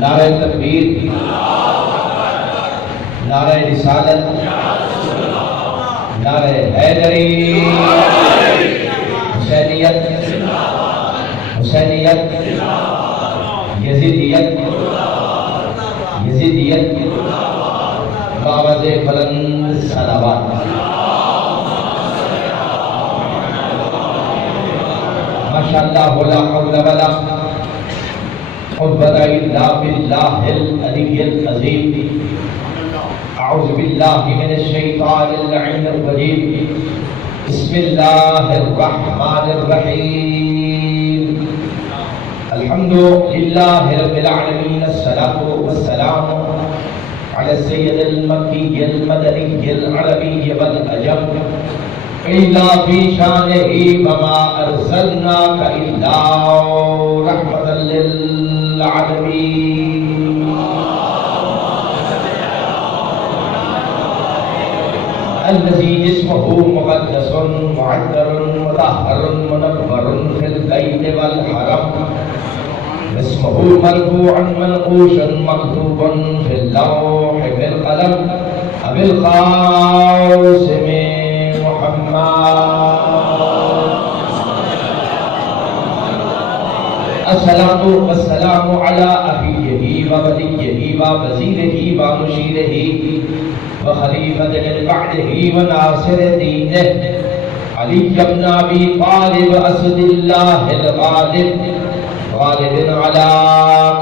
نعرہ تکبیر، نعرہ رسالت، نعرہ حیدری، حسینیت، حسینیت، یزیدیت، یزیدیت، بآواز بلند صلوات۔ ماشاءاللہ ولا حول ولا قوة الا باللہ العلی العظیم۔ اعوذ باللہ من الشیطان اللعین الرجیم۔ بسم اللہ الرحمن الرحیم۔ الحمد للہ رب العالمین، الصلاۃ والسلام علی السید المکی المدنی العربی والعجم، قیل فی شانہ وما ارسلناک الا رحمۃ للعالمین۔ الذي اسمه مقدس معطر مطهر منور في البيت والحرم، اسمه مرفوع منقوش مكتوب في اللوح بالقلم بالقاسم محمد۔ الصلاة والسلام على أخيه ووليه ووزيره ومشيره وخليفة من بعده وناصر دينه علي بن أبي طالب أسد الله الغالب، غالب على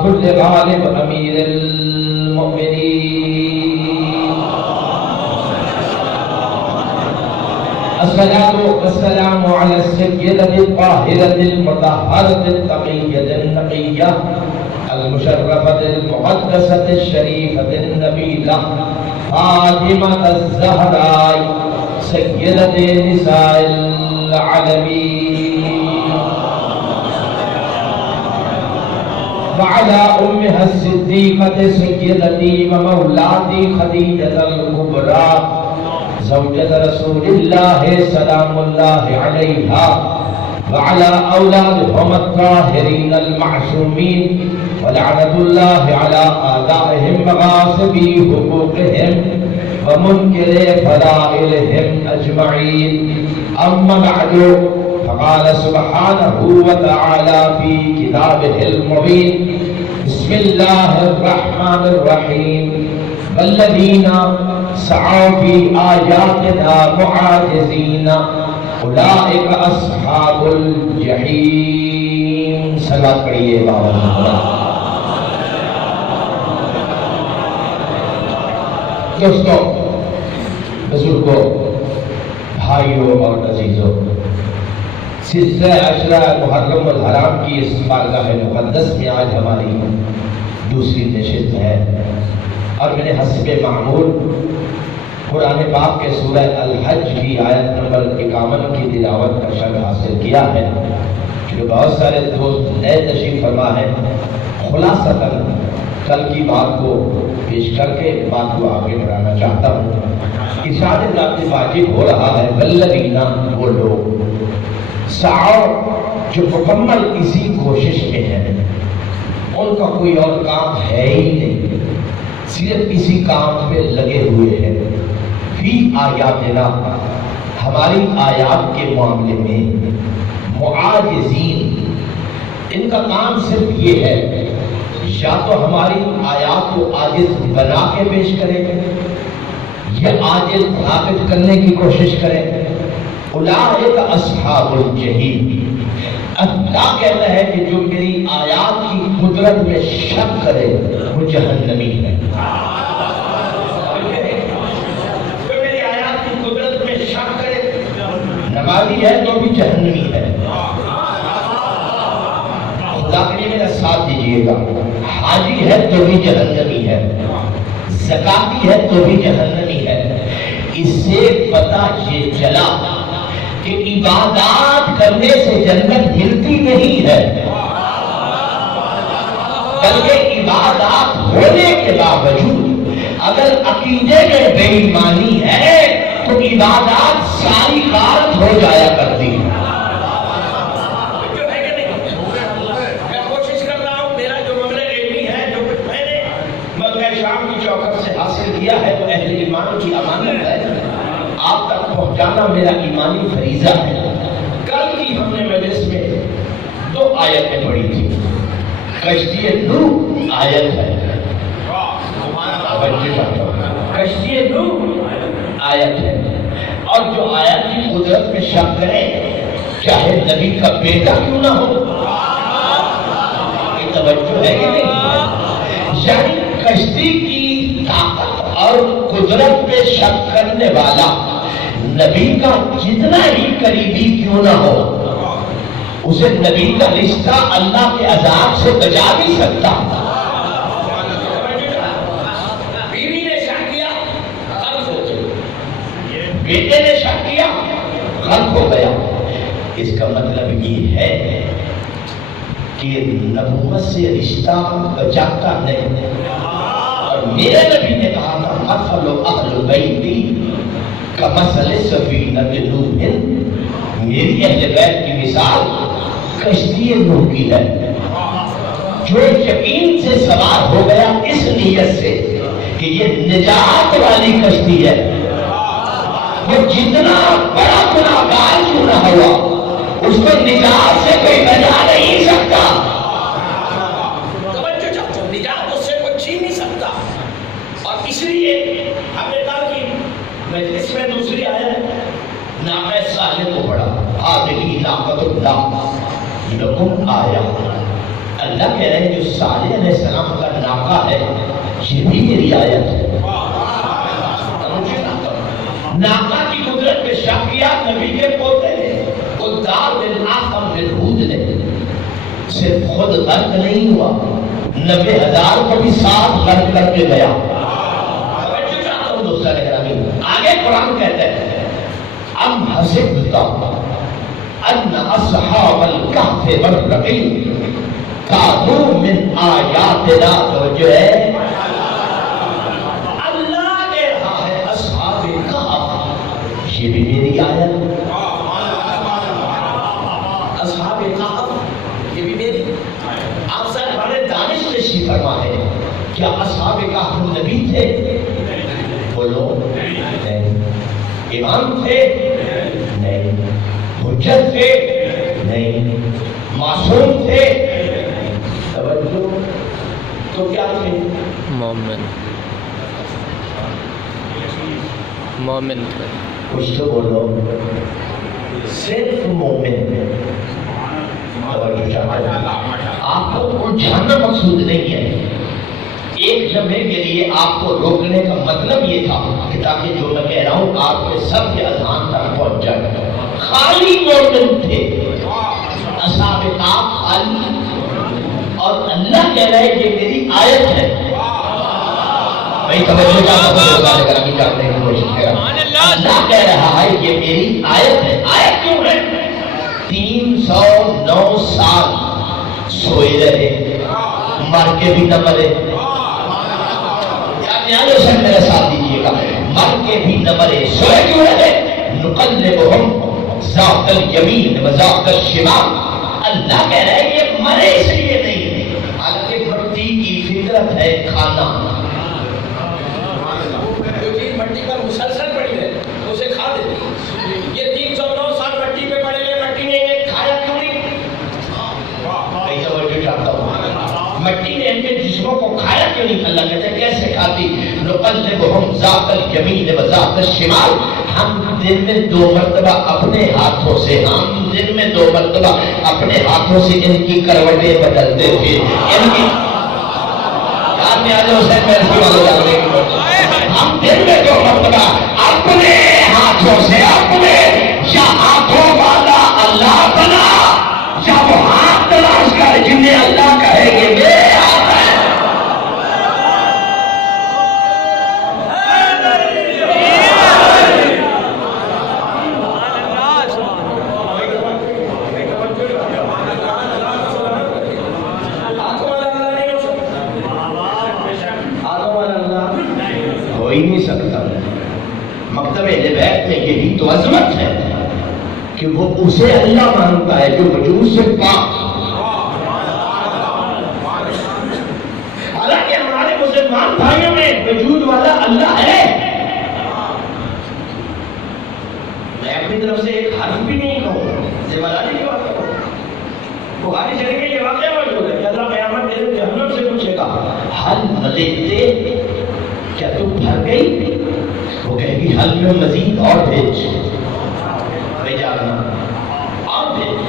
كل غالب، أمير المؤمنين۔ الصلاة والسلام على السيدة الطاهرة المطهرة التقية النقية المشرفة المقدسة الشريفة النبيلة فاطمة الزهراء سيدة نساء العالمين، وعلى أمها الصديقة سيدتي ومولاتي خديجة الكبرى زوجة رسول الله سلام الله عليها، وعلى أولادهم الطاهرين المعصومين، ولعنة الله على أعدائهم وغاصبي حقوقهم ومنكر فضائلهم أجمعين۔ أما بعد، فقال سبحانه وتعالى في كتابه المبين، بسم الله الرحمن الرحيم، والذين سعوا في آياتنا معاجزين اولئک اصحاب الجحیم۔ صلوات پڑھیے بابا۔ دوستو، بزرگوں، بھائیوں اور عزیزوں، سلسلہ عشرہ محرم الحرام کی اس بارگاہ مقدس میں آج ہماری دوسری نشست ہے، اور میں نے حسب معمول قرآن پاک کے سورہ الحج کی آیت نمبر 51 کی تلاوت کا شرف حاصل کیا ہے، جو بہت سارے دوست نئے تشریف فرما ہے۔ خلاصتاً کل کی بات کو پیش کر کے بات کو آگے بڑھانا چاہتا ہوں۔ ارشاد ذات واجب ہو رہا ہے، والذین، وہ لوگ، سعوا، جو مکمل اسی کوشش میں ہیں، ان کا کوئی اور کام ہے ہی نہیں، صرف اسی کام پہ لگے ہوئے ہیں۔ فی آیاتنا، ہماری آیات کے معاملے میں، معاجزین، ان کا کام صرف یہ ہے، یا تو ہماری آیات کو عاجز بنا کے پیش کریں یا عاجز ثابت کرنے کی کوشش کریں۔ اولئک اصحاب الجحیم، اللہ کہتا ہے کہ جو میری آیات کی قدرت میں شک کرے وہ جہنمی ہے۔ نمازی ہے تو بھی جہنمی ہے، خدا کے لیے میرا ساتھ دیجیے گا، حاجی ہے تو بھی جہنمی ہے، زکاتی ہے تو بھی جہنمی ہے۔ اس سے پتہ یہ چلا کہ عبادات کرنے سے جنت ملتی نہیں ہے، بلکہ عبادات ہونے کے باوجود اگر عقیدے میں بے ایمانی ہے تو عبادات ساری غارت ہو جایا کرتی ہے۔ میں کوشش کر رہا ہوں، میرا جو مبلغ علمی ہے، جو کچھ کرنا میرا ایمانی فریضہ ہے۔ کل کی ہم نے مجلس میں 2 آیتیں پڑھی تھی۔ کشتی نوح آیت ہے، کشتی نوح آیت ہے، اور جو آیت کی قدرت میں شک کرے چاہے نبی کا بیٹا کیوں نہ ہو، یہ توجہ ہے کہ نہیں؟ یعنی کشتی کی طاقت اور قدرت پہ شک کرنے والا نبی کا جتنا ہی قریبی کیوں نہ ہو، اسے نبی کا رشتہ اللہ کے عذاب سے بچا نہیں سکتا۔ بیوی نے شک کیا غلط ہو گیا، بیٹے نے شک کیا غلط ہو گیا۔ اس کا مطلب یہ ہے کہ نبوت سے رشتہ بچاتا نہیں، اور میرے نبی نے کہا تھا مثل اہل بیتی کمثل سفینۃ نوح، میری اہل بیت کی مثال کشتی نوح کی ہے، جو یقین سے سوار ہو گیا اس نیت سے کہ یہ نجات والی کشتی ہے، وہ جتنا بڑا گناہگار کیوں نہ ہوا اس کو نجات سے کوئی بچا نہیں سکتا۔ نجات اس سے کوئی چھین نہیں سکتا، اور اس لیے ہم نے کہا کہ مجلس میں دوسری آیت ناقہ صالح کو پڑھا، ہذہ ناقۃ اللہ لکم آیا۔ اللہ کہہ رہے ہیں جو صالح علیہ السلام کا ناقہ ہے یہ بھی میری آیت ہے۔ ناقہ کی قدرت پہ شک کیا نبی کے پوتے نے، قدار بن آخم بن ہود نے، صرف خود غرق نہیں ہوا 90,000 کو بھی ساتھ غرق کر کے گیا۔ آگے قرآن کہتا ہے ام حسبت ان اصحاب الکہف والرقیم کانوا من آیاتنا، توجہ ہے اللہ کہہ رہا ہے اصحاب کہف، یہ بھی میری آیت، اصحاب کہف یہ بھی میری۔ آپ سب بڑے دانش تشریف فرما ہے، کیا اصحاب کہف نبی تھے؟ بولو نہیں۔ امام تھے؟ نہیں۔ حجت تھے؟ نہیں۔ معصوم تھے؟ توجہ، تو کیا تھے؟ مومن تھے۔ کچھ تو بولو، صرف مومن۔ آپ کو الجھانا مقصود نہیں ہے، ایک لمحے کے لیے آپ کو روکنے کا مطلب یہ تھا کہ تاکہ جو میں کہہ رہا ہوں آپ کے سب کے اذہان تک پہنچ جائے۔ خالی مومن تھے اصحاب کہف، خالی، اور اللہ کہہ رہا ہے یہ میری آیت ہے۔ اللہ کہہ رہا ہے یہ میری آیت ہے۔ آیت کیوں ہے؟ 309 سال سوئے رہے، مر کے بھی نہ مرے، میرے ساتھ دیجیے گا، مر کے بھی نہ مرے، سوئے کیوں رہے؟ نقلبہم ذات الیمین و ذات الشمال۔ اللہ کہہ رہا ہے یہ مرے اس لیے نہیں، حالانکہ مٹی کی فطرت ہے کھانا، جو چیز مٹی پر مسلسل پڑی ہے اسے کھا دیتی۔ یہ 309 سال مٹی پہ پڑے ہوئے، مٹی نے انہیں کھایا کیوں نہیں؟ توجہ چاہتا ہوں، مٹی نے ان کے جسموں کو کھایا کیوں نہیں؟ اللہ کہتے ہیں کیسے کھاتی؟ نقلبہم ذات الیمین و ذات الشمال، ہم دن میں 2 مرتبہ اپنے ہاتھوں سے، ہم دن میں 2 مرتبہ اپنے ہاتھوں سے ان کی کروٹیں بدلتے تھے، ان کی یاد میں آج حسین میرسی والے جانے کی، ہم دن میں 2 مرتبہ اپنے ہاتھوں سے، اپنے یا ہاتھوں والا اللہ بنا یا وہ ہاتھ تلاش کر جنہیں اللہ کہے گے میرے ہاتھ ہے۔ ہو ہی نہیں سکتا۔ مکتب اہل بیت میں یہی تو عظمت ہے کہ وہ اسے اللہ مانتا ہے جو وجود سے پاک۔ حالانکہ ہمارے مسلمان بھائیوں میں وجود والا اللہ ہے، میں ذمہ داری کی بات کرو. بخاری شریف میں یہ واقعہ موجود ہے کہ اللہ قیامت کے دن جہنم سے پوچھے گا حل ملکتے، کیا تو بھر گئی؟ وہ کہے گی حل میں مزید اور بھیج. بھائی جانا اور بھیج.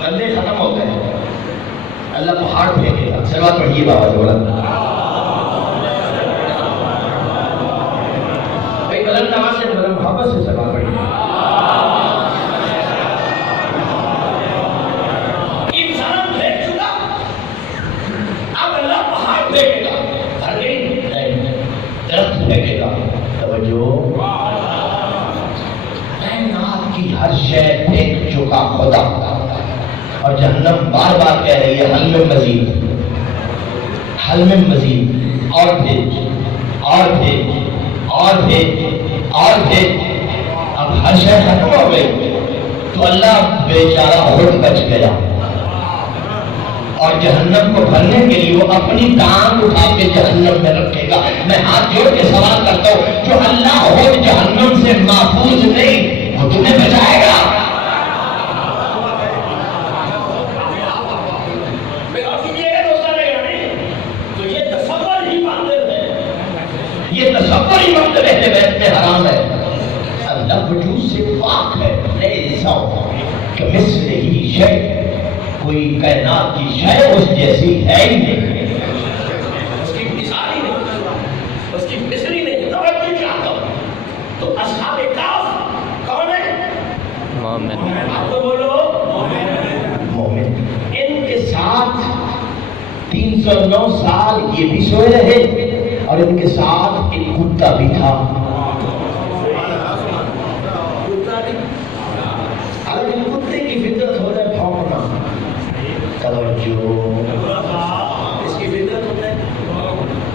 بندے ختم ہو گئے، اللہ پہاڑ پھینکے گا. سلوات پڑھیے بابا جوڑا. بھائی بلند آواز سے بلند محبت سے سلوات پڑھیے. انسان پھینک چکا، اب اللہ پہاڑ پھینکے گا. بھر گئی نہیں، درخت پھینکے گا. توجہ، کائنات کی ہر شے پھینک چکا خدا، اور جہنم بار بار کہہ رہی ہے حل میں مزید، حل میں مزید، اور بھیج اور بھیج اور بھیج اور بھیج. اب ہر شے ختم ہو گئی تو اللہ بیچارہ خود بچ گیا، اور جہنم کو بھرنے کے لیے وہ اپنی ٹانگ اٹھا کے جہنم میں رکھے گا. میں ہاتھ جوڑ کے سوال کرتا ہوں، جو اللہ خود جہنم سے محفوظ نہیں، وہ تمہیں بچائے گا؟ یہ تصور ہی وقت رہتے بیت میں حرام ہے. اللہ وجود سے پاک ہے. لیسا کمثلہ شیء، کوئی کائنات کی شے اس جیسی ہے ہی نہیں، اس کی مثال ہی نہیں، اس کی مثل ہی نہیں. توجہ چاہتا ہوں تو اصحاب کہف کون ہے؟ مومن. آپ کو بولو مومن. ان کے ساتھ 309 سال یہ بھی سوئے رہے، اور ان کے ساتھ ایک کتا بھی تھا. اگر ان کتے کی فطرت ہو جائے بھونکنا، توجہ، اس کی فطرت ہوتا ہے،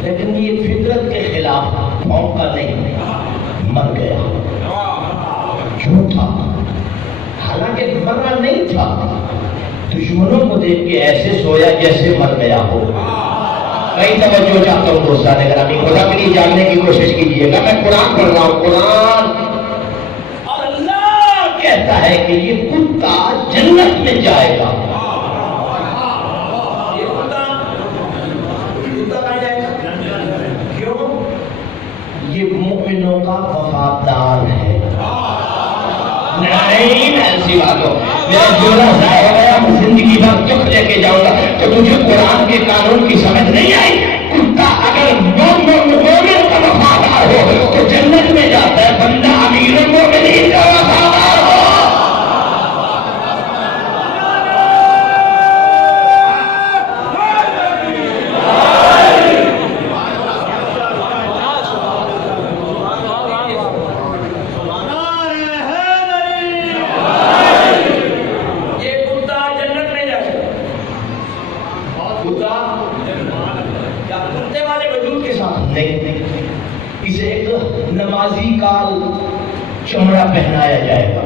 لیکن یہ فطرت کے خلاف بھونکا نہیں، مر گیا. جھوٹا، حالانکہ مرا نہیں تھا. دشمنوں کو دیکھ کے ایسے سویا جیسے مر گیا ہو. کئی توجہ چاہتا ہوں دوستان گرامی، خدا کے لیے جاننے کی کوشش کیجیے گا. میں قرآن پڑھ رہا ہوں، قرآن، اور اللہ کہتا ہے کہ یہ کتا جنت میں جائے گا. یہ کتا کہاں جائے گا؟ کیوں؟ یہ مومنوں کا وفادار ہے. نہیں ایسی بات ہو، میرا جوڑا ضائع ہو گیا، میں زندگی بھر دکھ لے کے جاؤں گا. تو تجھے قرآن کے قانون کی سمجھ نہیں آئی؟ کتا اگر مومن کا وفادار ہو تو جنت میں جاتا ہے، بندہ امیر المومنین کا وفادار ہو. اسے ایک نمازی کا چمڑا پہنایا جائے گا.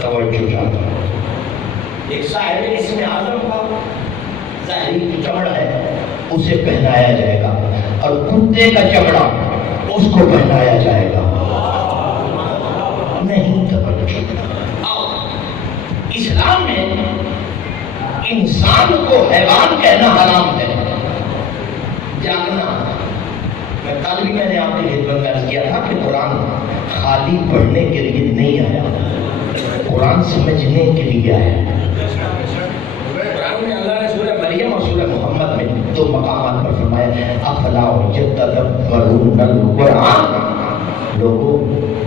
توجہ چاہتا ہوں، ایک صاحب اسم اعظم کا ظاہری چمڑا ہے، اسے پہنایا جائے گا، اور کتے کا چمڑا اس کو پہنایا جائے گا. نہیں توجہ. اسلام میں انسان کو حیوان کہنا حرام ہے. جاننا، کل بھی میں نے آپ کی خدمت میں عرض کیا تھا کہ قرآن خالی پڑھنے کے لیے نہیں آیا، قرآن سمجھنے کے لیے آیا. قرآن میں اللہ نے سورہ مریم اور سورہ محمد میں دو مقامات پر فرمایا افلا یتدبرون القرآن. لوگوں،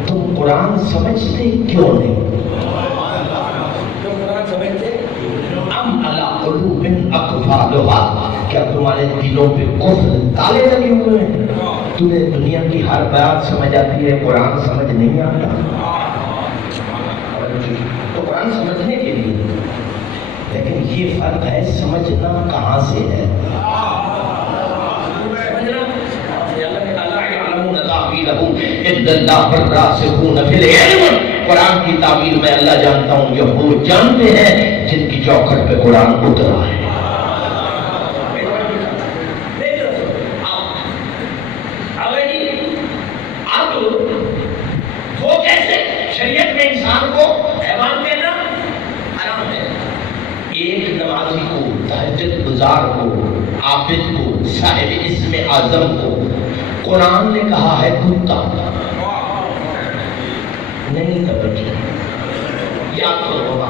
تم قرآن سمجھتے کیوں نہیں؟ تم قرآن سمجھتے؟ ام علی قلوب اقفالها، کیا تمہارے دلوں پہ قفل تالے لگے ہوئے ہیں؟ تمہیں دنیا کی ہر بات سمجھ آتی ہے، قرآن سمجھ نہیں آتا. تو قرآن سمجھنے کے لیے، لیکن یہ فرق ہے سمجھنا کہاں سے ہے. قرآن کی تعبیر میں اللہ جانتا ہوں، یہ وہ جانتے ہیں جن کی چوکھٹ پہ قرآن اترا ہے. شریعت میں انسان کو گزار کو، عابد کو، صاحب اسم اعظم کو قرآن نے کہا ہے کتا. نہیں توجہ، یاد کرو بابا،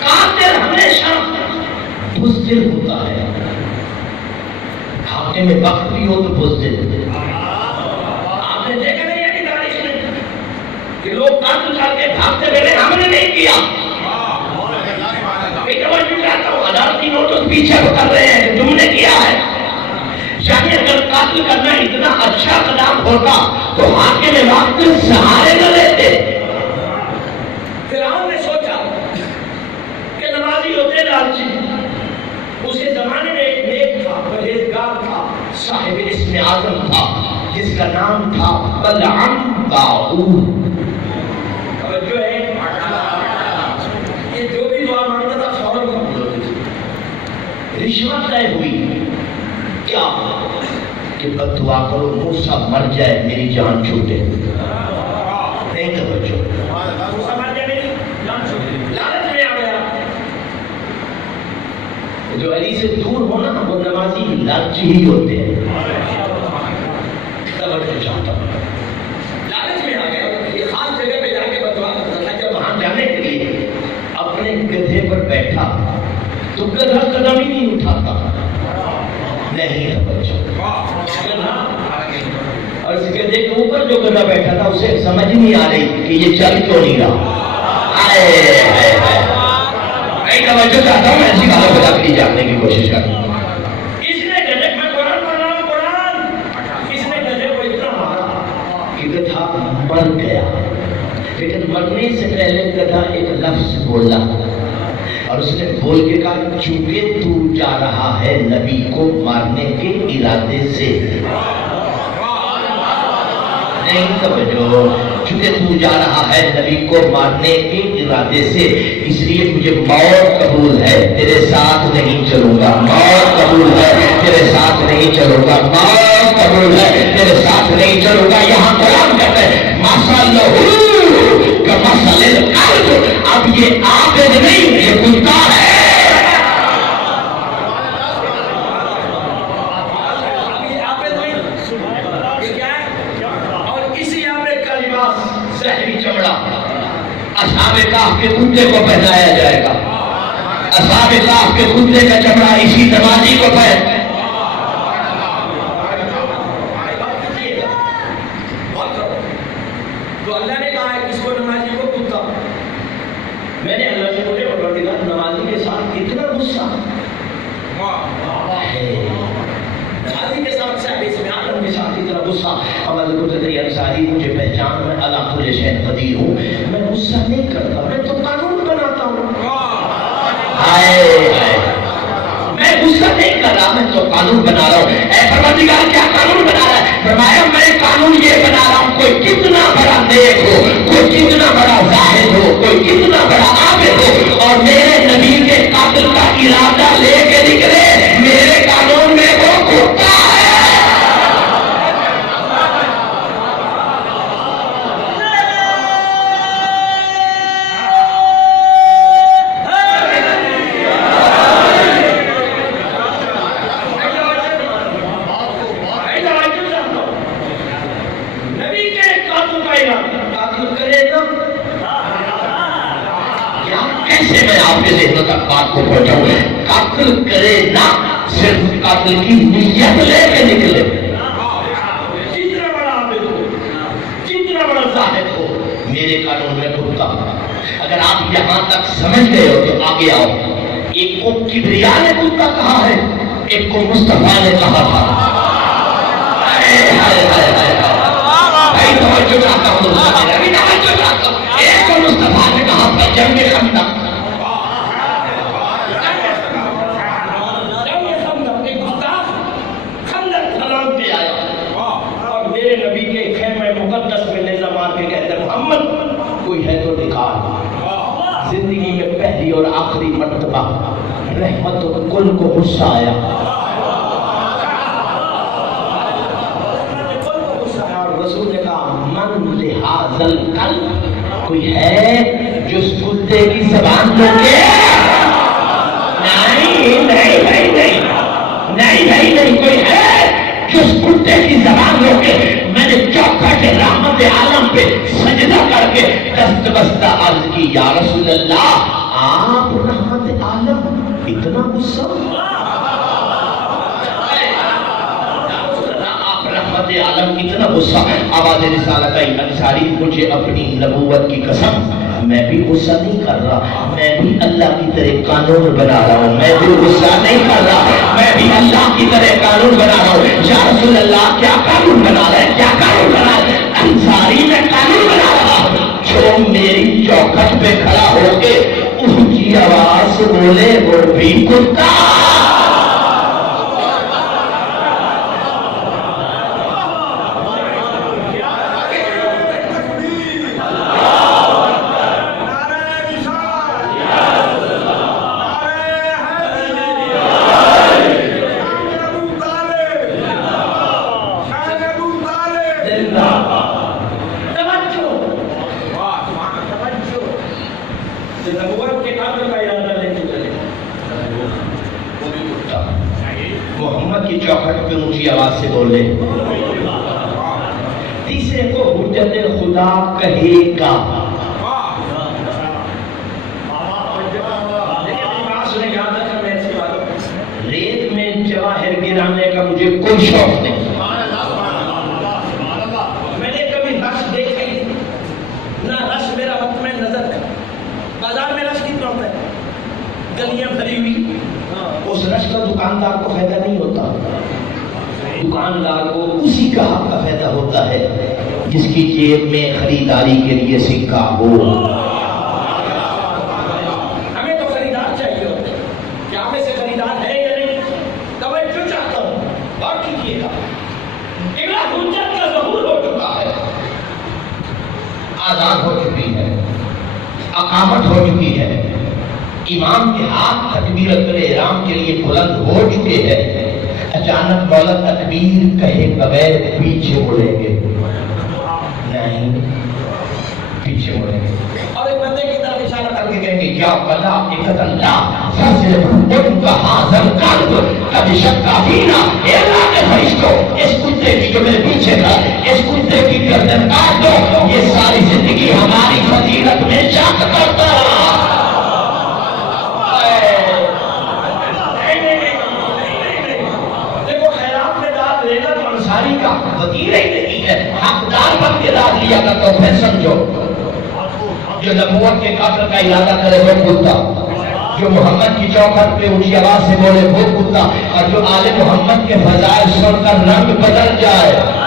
کافر ہمیشہ بزدل ہوتا ہے. حاکم میں وقت بھی ہو تو بزدل. آپ نے دیکھا نہیں ہے کہ تاریخ میں کہ لوگ قتل کر کے بھاگتے پھرے ہم نے نہیں کیا. عدالتی نوٹس پیچھے کر رہے ہیں تم نے کیا ہے. یعنی اگر قتل کرنا اتنا اچھا قدم ہوتا تو حاکم وقت سہارے نہ لیتے. فرعون نے سوچا کہ نمازی ہوتے لالچی. اسی زمانے میں ایک نیک تھا، پرہیزگار تھا، صاحب اسم اعظم تھا جس کا نام تھا بلعم باعور. اور جو ہے یہ جو بھی دعا مانگتا تھا فوراً قبول ہوتی تھی. رشوت طے ہوئی کیا کہ بد دعا کرو موسیٰ مر جائے میری جان چھوٹے. نہیں توجہ، موسیٰ مر جائے میری جان چھوٹے. لالچ میں آ گیا. جو علی سے دور ہونا وہ نمازی لالچی ہی ہوتے ہیں. توجہ چاہتا ہوں، لالچ میں آ گیا. یہ خاص جگہ پہ جا کے بد دعا کرتا تھا. جب وہاں جانے کے لیے اپنے گدھے پر بیٹھا تو گدھا قدم ہی نہیں اٹھاتا. نہیں توجہ، اور اس گدھے کے اوپر جو گدھا بیٹھا تھا اسے سمجھ نہیں آ رہی کہ یہ چل کیوں نہیں رہا. میں توجہ چاہتا ہوں، ایسی باتوں کو اپنی جاننے کی کوشش کرتا ہوں. اس نے گدھے میں قرآن پڑھا، قرآن اس نے گدھے کو اتنا مارا کہ گدھا مر گیا. لیکن مرنے سے پہلے گدھا ایک لفظ بولا اور اس نے بول کے کہا چونکہ تو جا رہا ہے نبی کو مارنے کے ارادے سے. نہیں توجہ، چونکہ تو جا رہا ہے نبی کو مارنے کے ارادے سے اس لیے مجھے موت قبول ہے، تیرے ساتھ نہیں چلوں گا. موت قبول ہے، تیرے ساتھ نہیں چلوں گا. موت قبول ہے، تیرے ساتھ نہیں چلوں گا. یہاں قرآن کہتا ہے مَثَلُهُ كَمَثَلِ الْكَلْبِ. اب یہ عابد نہیں، یہ کتا ہے. اصحاب کہف کے کتے کو پہنایا جائے گا. اصحاب کہف کے کتے کا چمڑا اسی نمازی کو پہن. تو اللہ نے کہا ہے کس کو؟ نمازی کو کتا. میں نے اللہ سے بولے پروردگار نمازی کے ساتھ اتنا غصہ ہے، نمازی کے ساتھ صاحب اسم اعظم کے ساتھ اتنا غصہ. اول قدرتی انصاری مجھے پہچان، میں اللہ کل شیء قدیر ہوں. میں غصہ نہیں کرتا، میں تو قانون بناتا ہوں. میں غصہ نہیں کر رہا، میں تو قانون بنا رہا ہوں. اے پروردگار کیا قانون بنا رہا ہے؟ فرمایا میں قانون یہ بنا رہا ہوں کوئی کتنا بڑا نیک ہو، کوئی کتنا بڑا زاہد ہو، کوئی کتنا بڑا عابد ہو اور میرے نبی کے قاتل کا ارادہ لے کے نکلے، میرے قانون میں وہ کتا ہے. قاتل کرے نہ، صرف قاتل کی نیت لے کے نکلے. جتنا بڑا عابد ہو، جتنا بڑا زاہد ہو، میرے قانون میں کتا. اگر آپ یہاں تک سمجھ گئے ہو تو آگے آؤ. ایک کو کبریا نے کتا کہا ہے، ایک کو مصطفیٰ نے کہا تھا. توجہ چاہتا ہوں، ایک کو مصطفیٰ نے کہا تھا جنگ خندق. کوئی ہے تو دکھا. زندگی میں پہلی اور آخری مرتبہ رحمت کل کو غصہ آیا. اور رسول نے کہا من لہذا القلب، کوئی ہے جو اس کتے کی زبان روکے؟ نہیں. ہو کے میں نے چوکھٹ رحمت عالم پہ سجدہ کر کے دست بستہ عرض کی یا رسول اللہ آپ رحمت عالم اتنا غصہ عالم اتنا غصہ آواز رسالت انصاری مجھے اپنی نبوت کی قسم میں بھی غصہ نہیں کر رہا میں بھی اللہ کی طرح قانون بنا رہا ہوں میں بھی غصہ نہیں کر رہا میں بھی اللہ کی طرح قانون بنا رہا ہوں یا رسول اللہ کیا قانون بنا رہے کیا قانون بنا رہے انصاری میں قانون بنا رہا ہوں جو میری چوکھٹ پہ کھڑا ہو کے اونچی آواز سے بولے وہ بھی کتا محمد کی چوکھٹ پہ اونچی آواز سے بولے تیسرے کو حجت خدا کہے گا ریت میں جواہر گرانے کا مجھے کوئی شوق نہیں میں نے کبھی رش دیکھی نہ رش میرا وقت میں نظر ہے بازار میں رش کتنا ہوتا ہے گلیاں بھری ہوئی اس رش کا دکاندار کو فائدہ نہیں ہوتا دکاندار کو اسی کا حق کا فائدہ ہوتا ہے جس کی جیب میں خریداری کے لیے سکہ ہو ہمیں تو خریدار چاہیے ہوتے کیا ہمیں سے خریدار ہے یا نہیں تب میں کیوں چاہتا ہوں بات کیجیے گا اگلا حجت کا ظہور ہو چکا ہے آزاد ہو چکی ہے اقامت ہو چکی ہے امام کے ہاتھ تکبیرۃ الاحرام کے لیے بلند ہو چکے ہیں اچانک مولا تکبیر کہے بغیر پیچھے مڑیں گے نہیں پیچھے مڑیں گے اور ایک بندے کی طرف اشارہ کر کے کہیں گے یا بلا اکت اللہ فضل ان کا حاضر قلب قد شکا فینا اے اللہ کے فرشتوں اس کتے کی جو میرے پیچھے تھا اس کتے کی گردن کاٹ دو یہ ساری زندگی ہماری فضیلت میں شک کرتا رہا وزیر ہی نہیں ہے حقدار بن کے داد لیا کر تو پھر سمجھو جو نبوت کے قتل کا ارادہ کرے وہ کتا جو محمد کی چوکھٹ پہ اونچی آواز سے بولے وہ کتا اور جو آل محمد کے فضائل سن کر رنگ بدل جائے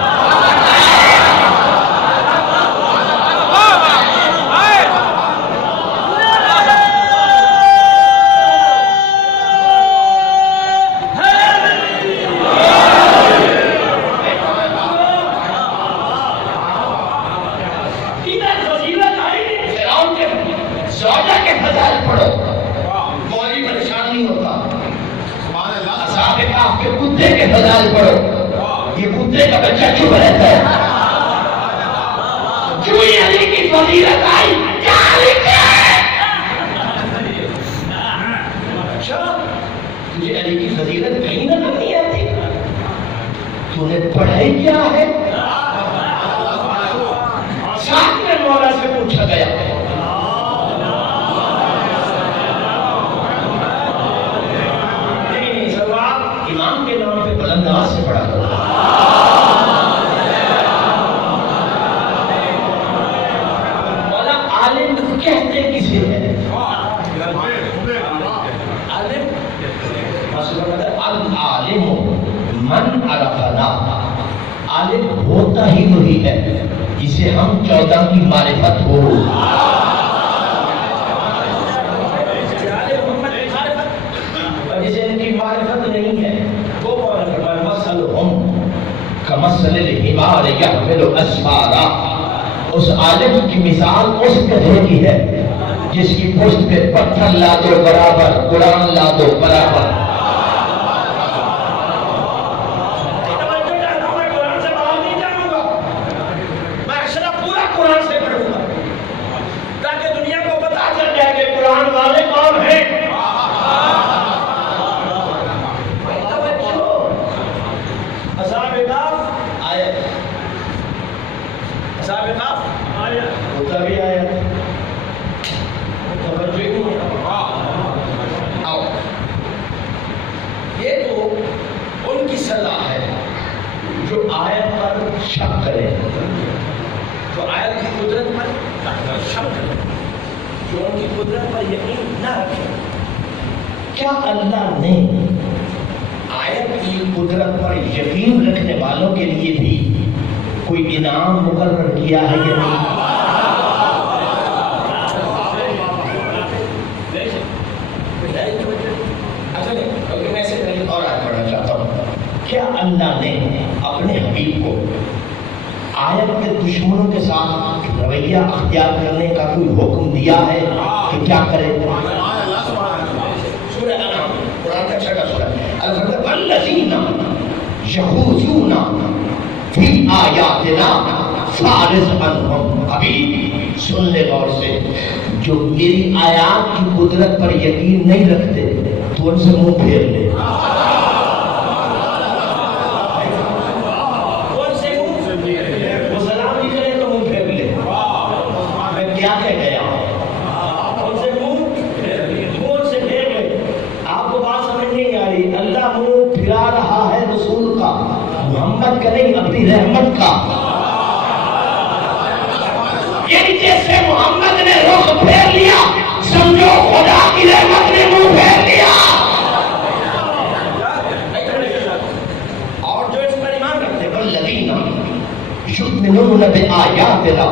من عرفنا عالم ہوتا ہی وہی ہے جسے ہم 14 کی معرفت ہو اور جسے ان کی معرفت نہیں ہے وہ مثلهم کمثل الحمار يحمل اسفارا اس عالم کی مثال اس گدھے کی ہے جس کی پشت پہ پتھر لا دو برابر قرآن لا دو برابر جو ان کی قدرت پر یقین نہ رکھے. کیا اللہ نے آیت کی قدرت پر یقین رکھنے والوں کے لیے بھی کوئی انعام مقرر کیا ہے یا نہیں؟ اور آج پڑھنا چاہتا ہوں. کیا اللہ نے اپنے حبیب کو آیت کے دشمنوں کے ساتھ رویہ اختیار کرنے کا کوئی حکم دیا ہے کہ کیا کرے؟ سورہ انعام قرآن کا چھٹا سورہ الفتح والذین یخوضون فی آیاتنا فاعرض عنہم. ابھی سن لے غور سے، جو میری آیات کی قدرت پر یقین نہیں رکھتے تو ان سے منہ پھیر لے. محمد کا نہیں، اپنی رحمت کا. یعنی جیسے محمد نے رخ پھیر لیا سمجھو خدا کی رحمت نے منہ پھیر لیا. اور جو اس پر ایمان رکھتے والذین یؤمنون بآیاتنا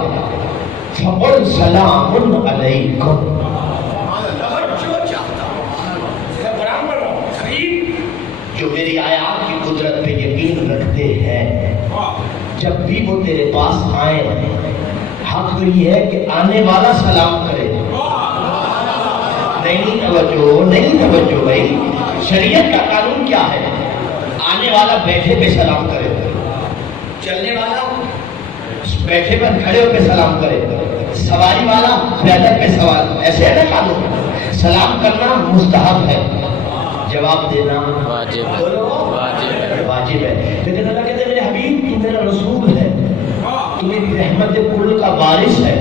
فقل سلام علیکم. جو میری آیات کی قدرت پہ یقین رکھتے ہیں جب بھی وہ تیرے پاس آئیں حق تو یہ ہے کہ آنے والا سلام کرے. نہیں توجہ بھائی، شریعت کا قانون کیا ہے؟ آنے والا بیٹھے پہ سلام کرے، چلنے والا بیٹھے پر کھڑے ہو پہ سلام کرے، سواری والا پیدل پہ سوار. ایسے ہے نا قانون. سلام کرنا مستحب ہے، جواب دینا واجب ہے. لیکن اللہ کہتے ہیں میرے حبیب تو میرا رسول ہے، تو میری رحمت کل کا وارث ہے.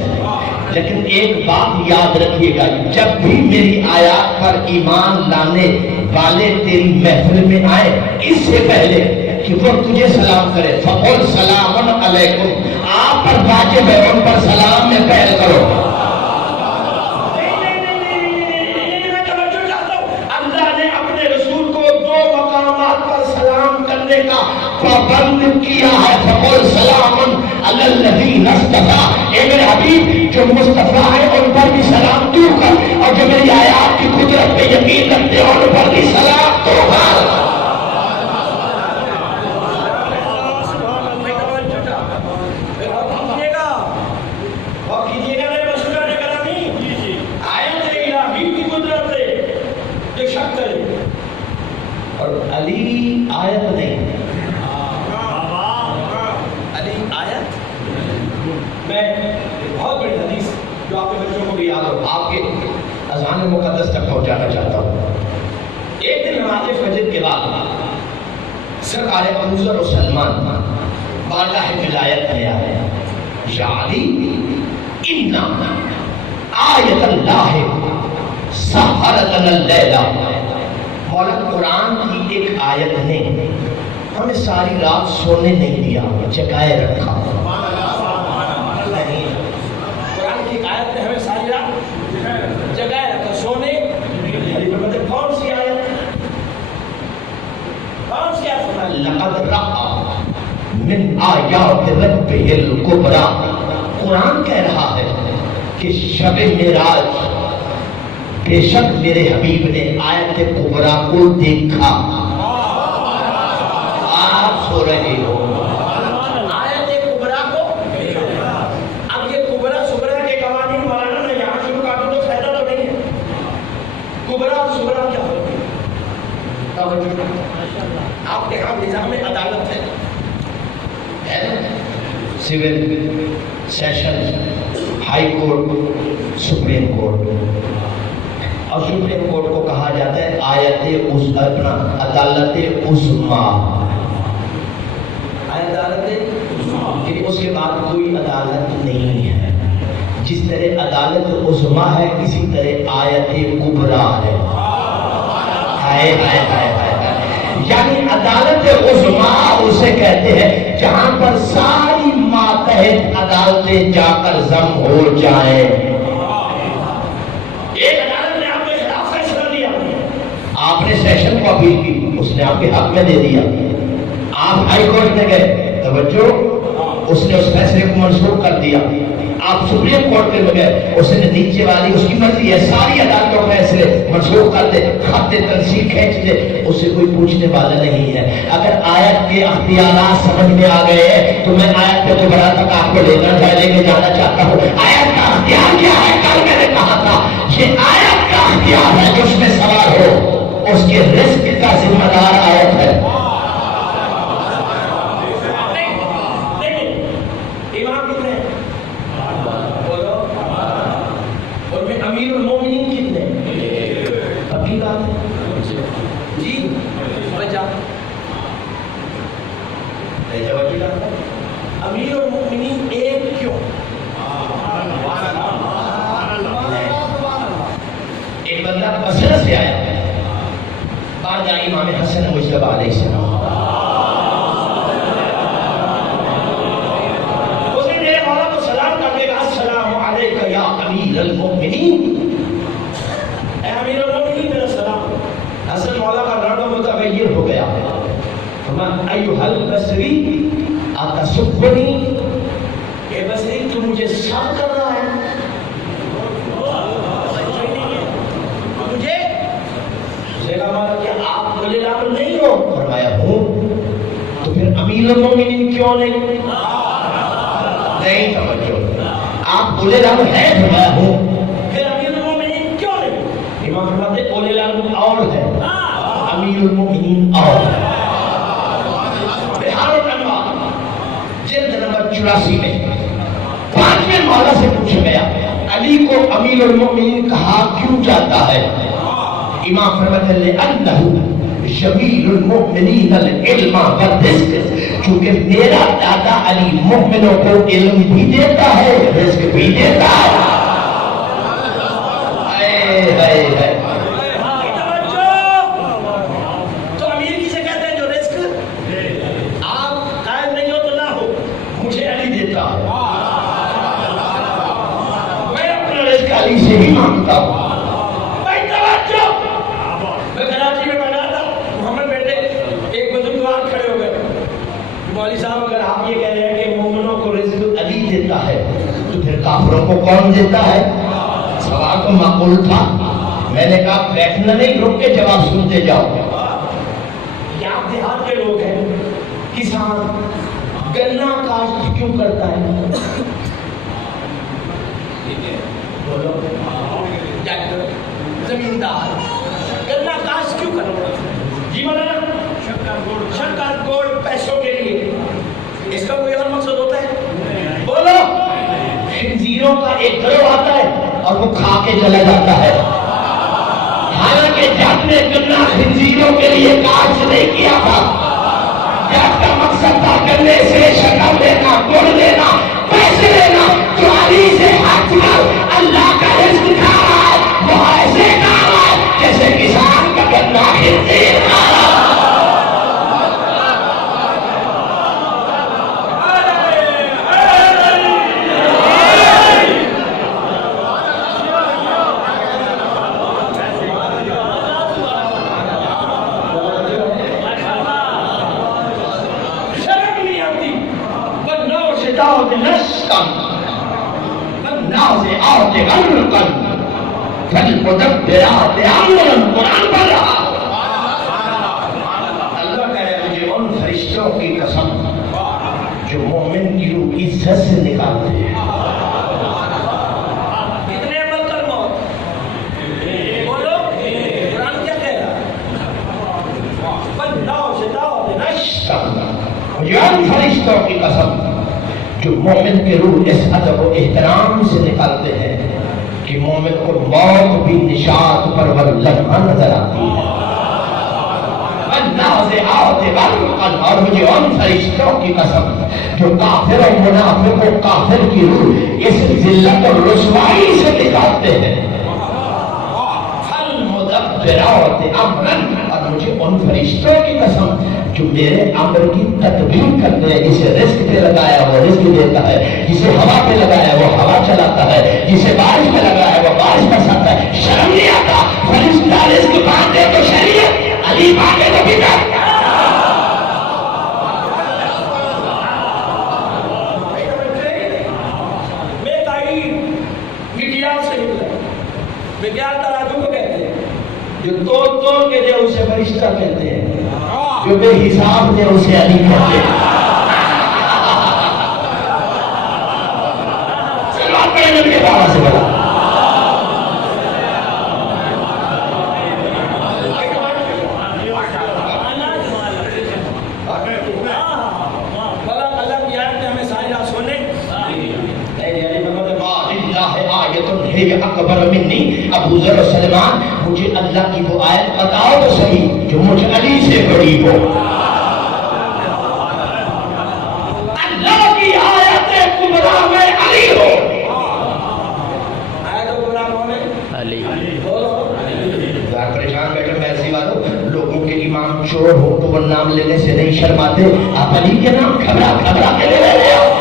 لیکن ایک بات یاد رکھیے گا، جب بھی میری آیات پر ایمان لانے والے تیری محفل میں آئے اس سے پہلے کہ وہ تجھے سلام کرے فقل سلام علیکم، آپ پر واجب ہے ان پر سلام میں پہل کرو. پابند کیا ہے فقل سلام علی الذین اصطفیٰ. اے میرے حبیب جو مصطفیٰ ہے ان پر بھی سلام تو کر، اور جو میری آیات کی قدرت پہ یقین رکھتے ہیں ان پر بھی سلام تو کر. اور علی آیت نہیں، میں بہت بڑی حدیث جو آپ کے بچوں کو بھی یاد ہو آپ کے اذان مقدس تک پہنچانا چاہتا ہوں. ایک دن نماز فجر کے بعد سرکار ابو ذر و سلمان بارگاہ ولایت میں آئے. یا علی ان آیت اللہ سحرتنا اللیلہ. مولا قرآن کی ایک آیت نے ہمیں ساری رات سونے نہیں دیا، جگائے رکھا. قرآن کی آیت نے ہمیں ساری رات جگائے رکھا، سونے. کون سی آیت؟ کون سی آیت؟ لقد رأى من آیات ربہ الکبریٰ. قرآن کہہ رہا ہے کہ شب معراج بے شک میرے حبیب نے آیت کبریٰ کو دیکھا. آپ سو رہے ہو آیت کبریٰ کو. اب یہ کبریٰ سغریٰ کے قوانین مولانا میں یہاں شروع کر دوں تو فائدہ تو نہیں ہے. کبریٰ اور سغریٰ کیا ہوتی ہے؟ آپ کے ہاں نظام عدالت ہے civil session high court supreme court. اور سپریم کورٹ کو کہا جاتا ہے آیت اپنا عدالت عظمیٰ. عدالت کہ اس کے بعد کوئی عدالت نہیں ہے. جس طرح عدالت عظمیٰ ہے اسی طرح آیت کبریٰ ہے. یعنی عدالت عظمیٰ اسے کہتے ہیں جہاں پر ساری ماتحت عدالتیں جا کر ضم ہو جائیں. آپ نے سیشن کو اپیل کی، اس نے آپ کے حق میں دے دیا، آپ ہائی کورٹ میں گئے، توجہ، اس نے اس فیصلے کو منسوخ کر دیا، آپ سپریم کورٹ میں گئے، اس نے نیچے والی، اس کی مرضی ہے، ساری عدالتوں فیصلے منسوخ کر دے، خط تنسیق کھینچ دے، اس سے کوئی پوچھنے والا نہیں ہے۔ اگر آیت کے اختیارات سمجھ میں آ گئے تو میں آیت کے دوبارہ تک آپ کو لے کے جانا چاہتا ہوں۔ آیت کا اختیار کیا ہے؟ کل میں نے کہا تھا یہ آیت کا اختیار ہے، جو اس میں سوال ہو اس کے رزق کا ذمہ دار آیت ہے۔ امیر المومنین ایک کیوں؟ ایک بندہ بصرہ سے آیا، بعد امام حسن مجتبی علیہ السلام، اس نے میرے مولا کو سلام کرنے کا، السلام علیکہ یا امیر المومنین، اے امیر المومنین میرا سلام۔ حسن مولا کا رنگ متغیر ہو گیا، فرمایا ایھا البصری اتصبنی، اے بصری تو مجھے شک کر رہا ہے، مجھے ہمارا کیا آپ ولی الامر نہیں ہو؟ فرمایا ہوں، تو پھر امیر المومنین کیوں نہیں؟ نہیں توجہ، آپ ولی الامر ہیں؟ فرمایا ہوں، پھر امیر المومنین کیوں نہیں؟ امام فرماتے ہیں ولی الامر اور ہے، امیر المومنین اور ہے۔ بہار الانوار جلد نمبر 84 میں 5ویں مولا سے پوچھا گیا علی کو امیر المومنین کہا کیوں جاتا ہے؟ امام فرماتے ہیں لأنہ شمیل المؤمنین العلم والرزق، چونکہ میرا دادا علی مومنوں کو علم بھی دیتا ہے، رزق بھی دیتا ہے۔ تو امیر کسے کہتے ہیں؟ جو رزق آپ قائم نہیں ہو تو نہ ہو، مجھے علی دیتا ہے، میں اپنا رزق علی سے ہی مانگتا ہوں۔ میں کراچی میں بیٹھا تھا، محمد بیٹے ایک بزرگوار کھڑے ہو گئے، مولوی صاحب اگر آپ یہ کہہ رہے ہیں کہ مومنوں کو رزق علی دیتا ہے تو پھر کافروں کو کون دیتا ہے؟ سوال تو معقول تھا، میں نے کہا بیٹھنا نہیں، رک کے جواب سنتے جاؤ۔ کیا دیہات کے لوگ ہیں، کسان گنا کاشت کیوں کرتا ہے؟ بولو، زمیندار گنا کاشت کیوں کرتا ہے؟ جی مولانا، شکر گوڑ پیسوں کے لیے، اس کا کوئی اور مقصد ہوتا ہے؟ بولو، خنزیروں کا ایک گروہ آتا ہے اور وہ کھا کے چلا جاتا ہے، حالانکہ جب نے گنا خنزیروں کے لیے کاشت نہیں کیا تھا، جب کا مقصد تھا گنے سے شکر لینا، گڑ لینا، پیسے لینا، جو علی سے ہٹ کر اللہ کا رزق کھا رہا ہے وہ ایسے کھا رہا ہے جیسے کسان کا گنا خنزیر کھا رہا ہے۔ قرآن پڑھ رہا، اللہ کہے مجھے ان فرشتوں کی قسم جو مومن کی روح عزت سے نکالتے ہیں۔ کتنے عمل کر موت؟ بولو، قرآن کیا کہہ رہا؟ مجھے ان فرشتوں کی قسم جو مومن کے روح اس ادب و احترام سے نکالتے ہیں کہ مومن کو موت بھی نشاط پر لمحہ نظر آتی ہے۔ اور مجھے ان فرشتوں کی قسم جو کافر و منافق و کافر کی روح اس ذلت اور رسوائی سے نکالتے ہیں۔ فالمدبرات امرا، اور مجھے ان فرشتوں کی قسم جو میرے امر کی تدبیر کرتے ہیں، جسے رزق پہ لگایا وہ رزق دیتا ہے، جسے ہوا پہ لگایا وہ ہوا چلاتا ہے، جسے بارش پہ لگایا وہ بارش برساتا ہے۔ شرم نہیں آتا فرشتہ رزق باندھے تو شریعت کے دے اسے فرشتہ کہتے ہیں، جو بے حساب دے اسے علی کہتے ہیں۔ سلام پڑھیں نبی کے بابا سے بڑا۔ اکبر منی ابو ذر و سلمان، مجھے اللہ کی وہ آیت بتاؤ تو صحیح جو مجھ علی سے بڑی ہو۔ اللہ کی آیت کبریٰ میں علی ہو۔ آیت کبریٰ کون ہے؟ علی۔ پریشان بیٹھے میں ایسی بات ہوں، لوگوں کے امام چور ہو تو وہ نام لینے سے نہیں شرماتے، آپ علی کے نام گھبرا گھبرا کے لے رہے ہیں۔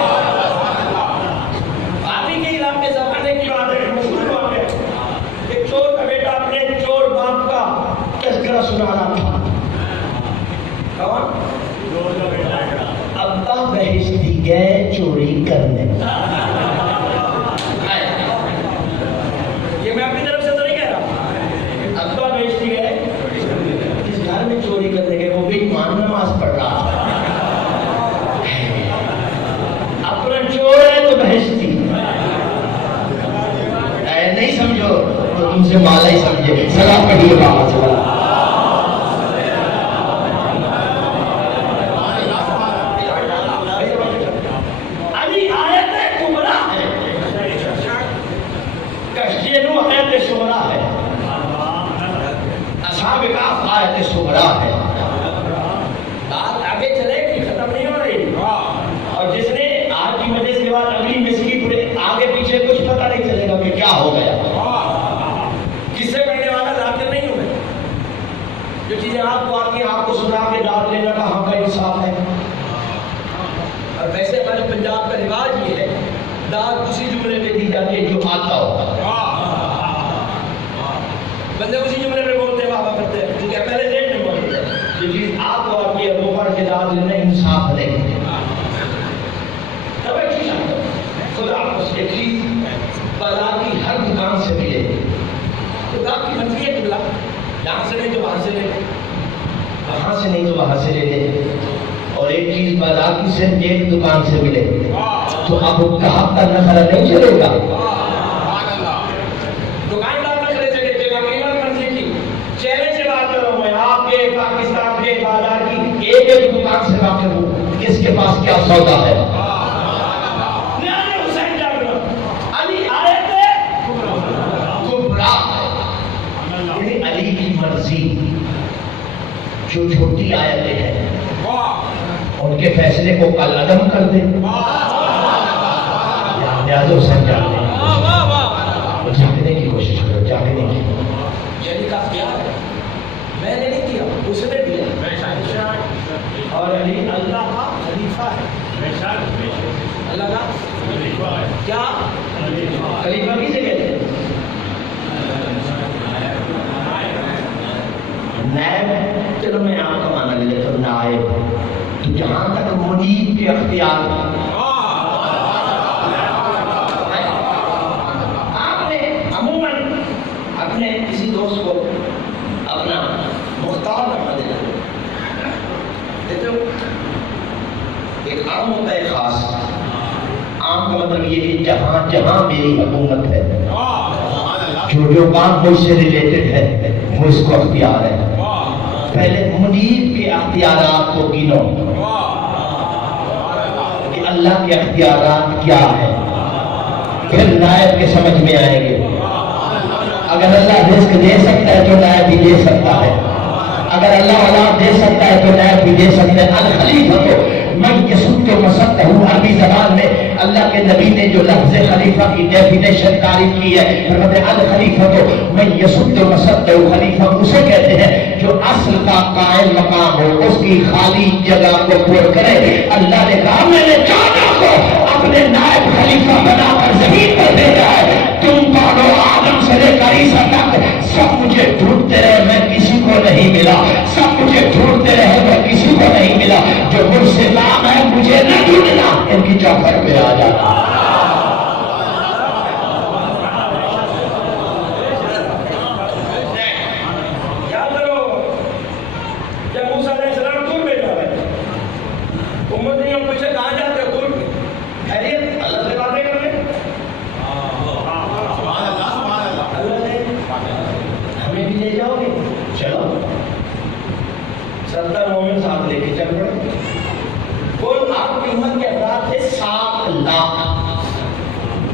ابا بہشتی گئے چوری کرنے، یہ میں اپنی طرف سے تو نہیں کہہ رہا، ابا بہشتی گئے جس گھر میں چوری کرنے گئے وہ بھی ایمان نماز پڑھ رہا، اپنا چور ہے تو بہشتی نہیں سمجھو تو تم سے مالا ہی سمجھے۔ سلام پڑھیے بابا سے بڑا۔ ہے بات آگے چلے گی، ختم نہیں ہو رہی، اور جس نے آج کی مجلس کے بعد اگلی مسجد پڑے آگے پیچھے کچھ پتہ نہیں چلے گا کہ کیا ہو گیا۔ کس سے پڑھنے والا ذاکر نہیں ہوں میں، جو چیزیں آپ کو آتی ہیں آپ کو سنا کے ڈانٹ لینا کہاں کا انصاف ہے۔ اور ویسے ہمارے پنجاب کا رواج یہ ہے داد اسی جملے پہ دی جاتی ہے جو آتا ہوگا، بندے اسی جملے پہ بولتے ہیں بابا کرتے ہیں، کیونکہ پہلے ریٹ نہیں بولتے جو چیز آپ کو آتی ہے وہ پڑھ کے داد لینا انصاف نہیں۔ تب ایک چیز خدا آپ کو ایک چیز بازار کی ہر دکان سے ملے، خدا کی منفی ہے قبلہ، یہاں سے نہیں تو وہاں سے لے، وہاں سے نہیں تو وہاں سے لے لے، اور ایک چیز بازار کی صرف ایک دکان سے ملے تو اب گاہک کا نخرہ نہیں چلے گا۔ دکاندار نخرے سے دیکھے گا، قیمت مرضی کی، چیلنج سے بات کر رہا ہوں میں، آپ کے پاکستان کے بازار کی ایک ایک دکان سے واقف ہوں، کس کے پاس کیا سودا ہے۔ علی کی مرضی جو چھوٹی آیتیں ہیں ان کے فیصلے کو کل عدم کر دے، جاگنے کی کوشش کرو، جاگنے کی۔ یعنی کا پیار ہے، میں نے نہیں دیا، اس نے دیا، اور علی اللہ کا خلیفہ ہے، اللہ کا کیا خلیفہ کسے کہتے ہیں؟ نائب، چلو میں آپ کا معنی لے لیتا ہوں نائب، تو جہاں تک منیب کے اختیار آپ نے عموماً اپنے کسی دوست کو اپنا مختار بنا دیتے ہو، ایک عام ہوتا ہے خاص، عام کا مطلب یہ کہ جہاں جہاں میری حکومت ہے، جو جو کام مجھ سے ریلیٹڈ ہے وہ اس کو اختیار ہے۔ پہلے منیب کے اختیارات کو گنو کہ اللہ کے اختیارات کیا ہے، پھر نائب کے سمجھ میں آئیں گے۔ اگر اللہ رزق دے سکتا ہے تو نائب بھی دے سکتا ہے، اگر اللہ اولاد دے سکتا ہے تو نائب بھی دے سکتا ہے۔ الخلیفہ کو من یسد و مسد ہوں، عربی زبان میں اللہ کے نبی نے جو لفظ خلیفہ کی ڈیفینیشن تعریف کی ہے، فرماتے ہیں الخلیفہ کو من یسد و مسد ہوں، خلیفہ اسے کہتے ہیں جو اصل کا قائم مقام ہو، اس کی خالی جگہ کو پر کرے۔ اللہ نے کہا میں نے چودہ کو اپنے نائب خلیفہ بنا کر زمین پر بھیجا ہے، تم پڑھو آدم سے لے کر عیسیٰ تک سب مجھے ڈھونڈتے رہے، میں کسی کو نہیں ملا، سب مجھے ڈھونڈتے رہے، میں کسی کو نہیں ملا، جو مجھ سے نام ہے مجھے نہ ڈھونڈنا، ان کی چوکھٹ پہ آ جانا۔ یاد کرو لے کے چل پڑے. کل آپ کی امت کے افراد تھے 7 لاکھ.